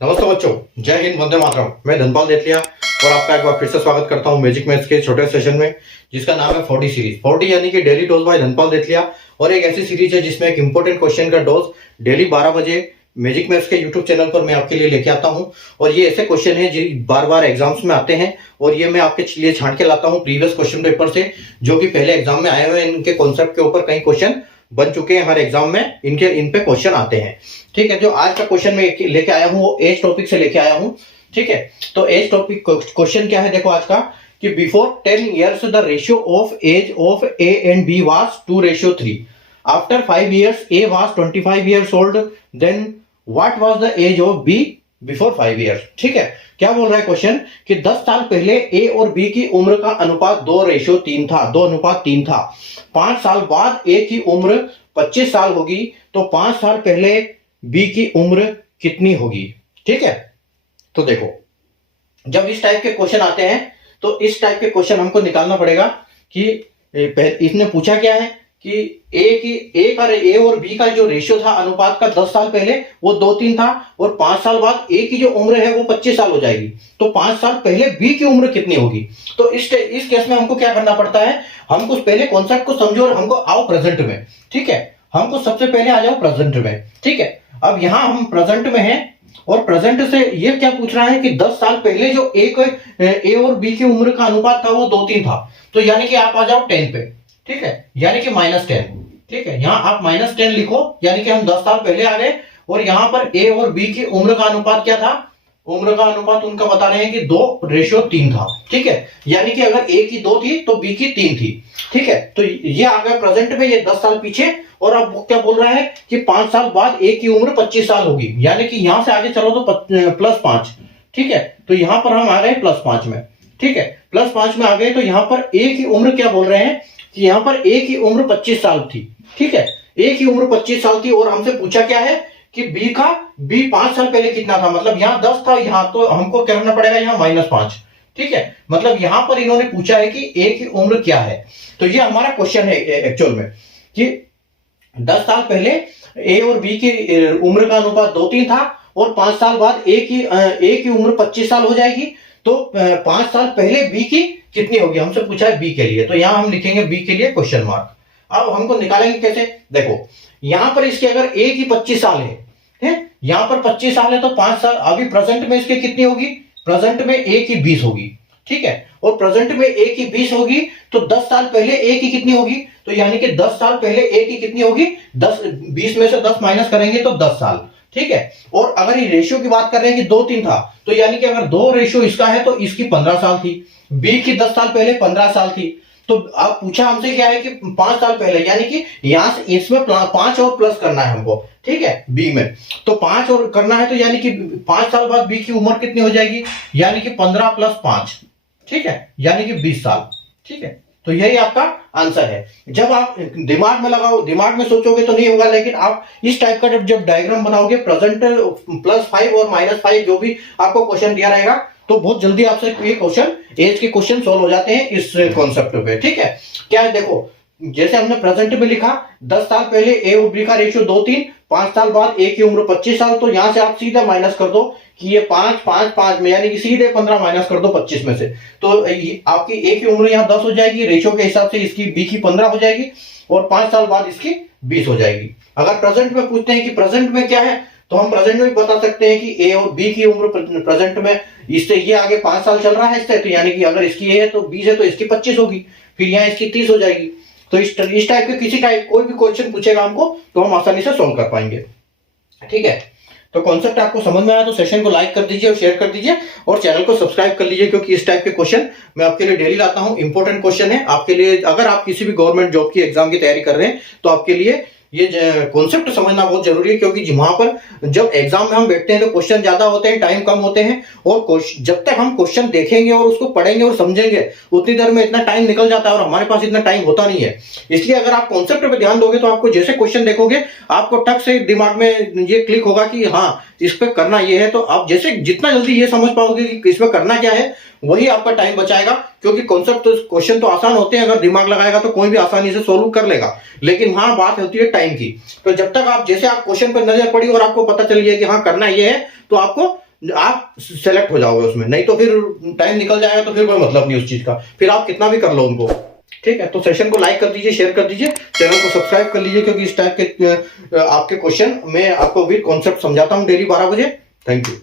नमस्ते बच्चों, जय हिंद, वंदे मातरम। मैं धनपाल देतलिया और आपका एक बार फिर से स्वागत करता हूं मैजिक मैथ्स के छोटे सेशन में, जिसका नाम है 40 सीरीज। 40 यानी कि डेली डोज बाय धनपाल देतलिया, और एक ऐसी सीरीज है जिसमें एक इंपॉर्टेंट क्वेश्चन का डोज डेली 12 बजे मैजिक मैथ्स के यूट्यूब चैनल पर मैं आपके लिए लेके आता हूं। और ये ऐसे क्वेश्चन है जो बार बार एग्जाम्स में आते हैं, और ये मैं आपके लिए छांट के लाता हूं प्रीवियस क्वेश्चन पेपर से, जो कि पहले एग्जाम में आए हुए हैं। इनके कॉन्सेप्ट के ऊपर कई क्वेश्चन बन चुके हैं हर एग्जाम में, इन पे क्वेश्चन आते हैं। ठीक है, जो आज का क्वेश्चन मैं लेके आया हूं वो एज टॉपिक से लेके आया हूं। ठीक है, तो एज टॉपिक क्वेश्चन क्या है, देखो आज का, कि before 10 years the ratio of age of A and B was 2:3। After 5 years A was 25 years old, then what was the age of B before 5 years। ठीक है, क्या बोल रहा है क्वेश्चन कि 10 साल पहले ए और बी की उम्र का अनुपात 2:3 था, 2:3 था। 5 साल बाद ए की उम्र 25 साल होगी, तो 5 साल पहले बी की उम्र कितनी होगी। ठीक है, तो देखो, जब इस टाइप के क्वेश्चन आते हैं तो इस टाइप के क्वेश्चन हमको निकालना पड़ेगा कि इसने पूछा क्या है कि ए और बी का जो रेशियो था अनुपात का 10 साल पहले वो 2:3 था, और 5 साल बाद ए की जो उम्र है वो 25 साल हो जाएगी, तो 5 साल पहले बी की उम्र कितनी होगी। तो इस केस में हमको क्या करना पड़ता है, हमको पहले कॉन्सेप्ट को समझो और हमको आओ प्रेजेंट में। ठीक है, हमको सबसे पहले आ जाओ प्रेजेंट में। ठीक है, अब यहां हम प्रेजेंट में हैं, और प्रेजेंट से ये क्या पूछ रहा है कि 10 साल पहले जो ए और बी की उम्र का अनुपात था वो 2:3 था, तो यानी कि आप आ जाओ 10 पे। ठीक है, यानी कि -10। ठीक है, यहां आप -10 लिखो, यानी कि हम 10 साल पहले आ गए, और यहां पर ए और बी की उम्र का अनुपात क्या था, उम्र का अनुपात उनका बता रहे हैं कि 2:3 था। ठीक है, यानी कि अगर ए की 2 थी तो बी की 3 थी। ठीक है, तो ये आ गया प्रेजेंट में, ये 10 साल पीछे, और अब क्या बोल रहा है कि 5 साल बाद ए की उम्र 25 साल होगी, यानी कि यहां से आगे चलो तो +5। ठीक है, तो यहां पर हम आ गए +5 में। ठीक है, +5 में आ गए, तो यहां पर ए की उम्र क्या बोल रहे हैं कि यहां पर ए की उम्र 25 साल थी। ठीक है, ए की उम्र 25 साल थी, और हमसे पूछा क्या है कि बी 5 साल पहले कितना था, मतलब यहां 10 था, यहां तो हमको करना पड़ेगा यहां -5। ठीक है, मतलब यहां पर इन्होंने पूछा है कि ए की उम्र क्या है। तो ये हमारा क्वेश्चन है एक्चुअल में, कि 10 साल पहले ए और बी की उम्र का अनुपात 2:3 था, और 5 साल बाद ए की उम्र 25 साल हो जाएगी, तो 5 साल पहले बी की कितनी होगी, हमसे पूछा है बी के लिए, तो यहां हम लिखेंगे बी के लिए क्वेश्चन मार्क। अब हमको निकालेंगे कैसे, देखो यहां पर इसके अगर ए की 25 साल है, यहां पर 25 साल है, तो 5 साल अभी प्रेजेंट में इसके कितनी होगी, प्रेजेंट में ए की 20 होगी। ठीक है, और प्रेजेंट में ए की 20 होगी, तो 10 साल पहले ए की कितनी होगी, तो यानी कि 10 साल पहले ए की कितनी होगी, 20 में से 10 माइनस करेंगे तो 10 साल। ठीक है, और अगर ये रेशियो की बात कर रहे हैं कि 2:3 था, तो यानी कि अगर 2 रेशियो इसका है तो इसकी 15 साल थी, बी की 10 साल पहले 15 साल थी। तो अब पूछा हमसे क्या है कि 5 साल पहले, यानी कि यहां से इसमें 5 और प्लस करना है हमको। ठीक है, बी में तो 5 और करना है, तो यानी कि 5 साल बाद बी की उम्र कितनी हो जाएगी, यानी कि 15 + 5। ठीक है, यानी कि 20 साल। ठीक है, तो यही आपका आंसर है। जब आप दिमाग में लगाओ, दिमाग में सोचोगे तो नहीं होगा, लेकिन आप इस टाइप का जब डायग्राम बनाओगे, प्रेजेंट +5 और -5 जो भी आपको क्वेश्चन दिया रहेगा, तो बहुत जल्दी आपसे ये क्वेश्चन, एज के क्वेश्चन सॉल्व हो जाते हैं इस कॉन्सेप्ट पे। ठीक है, क्या है, देखो जैसे हमने प्रेजेंट में लिखा, 10 साल पहले ए और बी का रेशियो 2:3, 5 साल बाद ए की उम्र 25 साल, तो यहां से आप सीधा माइनस कर दो कि ये 5 5 5 में, यानी कि सीधे 15 माइनस कर दो 25 में से, तो आपकी ए की उम्र यहां 10 हो जाएगी, रेशियो के हिसाब से इसकी बी की 15 हो जाएगी, और 5 साल बाद इसकी 20 हो जाएगी। अगर प्रेजेंट में पूछते हैं कि प्रेजेंट में क्या है, तो हम प्रेजेंट में भी बता सकते हैं कि ए और बी की उम्र प्रेजेंट में, इससे ये आगे 5 साल चल रहा है इससे, तो यानी कि अगर इसकी ए है तो 20 है तो इसकी 25 होगी, फिर यहाँ इसकी 30 हो जाएगी। तो इस टाइप के किसी टाइप कोई भी क्वेश्चन पूछेगा हमको, तो हम आसानी से सॉल्व कर पाएंगे। ठीक है, तो कॉन्सेप्ट आपको समझ में आया तो सेशन को लाइक कर दीजिए और शेयर कर दीजिए, और चैनल को सब्सक्राइब कर लीजिए, क्योंकि इस टाइप के क्वेश्चन मैं आपके लिए डेली लाता हूं। इंपॉर्टेंट क्वेश्चन है आपके लिए, अगर आप किसी भी गवर्नमेंट जॉब की एग्जाम की तैयारी कर रहे हैं तो आपके लिए ये कॉन्सेप्ट समझना बहुत जरूरी है, क्योंकि वहां पर जब एग्जाम में हम बैठते हैं तो क्वेश्चन ज्यादा होते हैं, टाइम कम होते हैं, और जब तक हम क्वेश्चन देखेंगे और उसको पढ़ेंगे और समझेंगे उतनी देर में इतना टाइम निकल जाता है, और हमारे पास इतना टाइम होता नहीं है। इसलिए अगर आप कॉन्सेप्ट पे ध्यान दोगे तो आपको जैसे क्वेश्चन देखोगे आपको टक से दिमाग में ये क्लिक होगा कि हाँ इस पे करना ये है, तो आप जैसे जितना जल्दी ये समझ पाओगे कि इसमें करना क्या है, वही आपका टाइम बचाएगा। क्योंकि कॉन्सेप्ट तो क्वेश्चन तो आसान होते हैं, अगर दिमाग लगाएगा तो कोई भी आसानी से सोल्व कर लेगा, लेकिन वहां बात होती है टाइम की। तो जब तक आप जैसे आप क्वेश्चन पर नजर पड़ी और आपको पता चल गया कि हाँ करना ये है, तो आपको आप सेलेक्ट हो जाओगे उसमें, नहीं तो फिर टाइम निकल जाएगा तो फिर कोई मतलब नहीं उस चीज का, फिर आप कितना भी कर लो उनको। ठीक है, तो सेशन को लाइक कर दीजिए, शेयर कर दीजिए, चैनल को सब्सक्राइब कर लीजिए, क्योंकि इस टाइप के आपके क्वेश्चन मैं आपको विद कॉन्सेप्ट समझाता हूँ डेली 12 बजे। Thank you.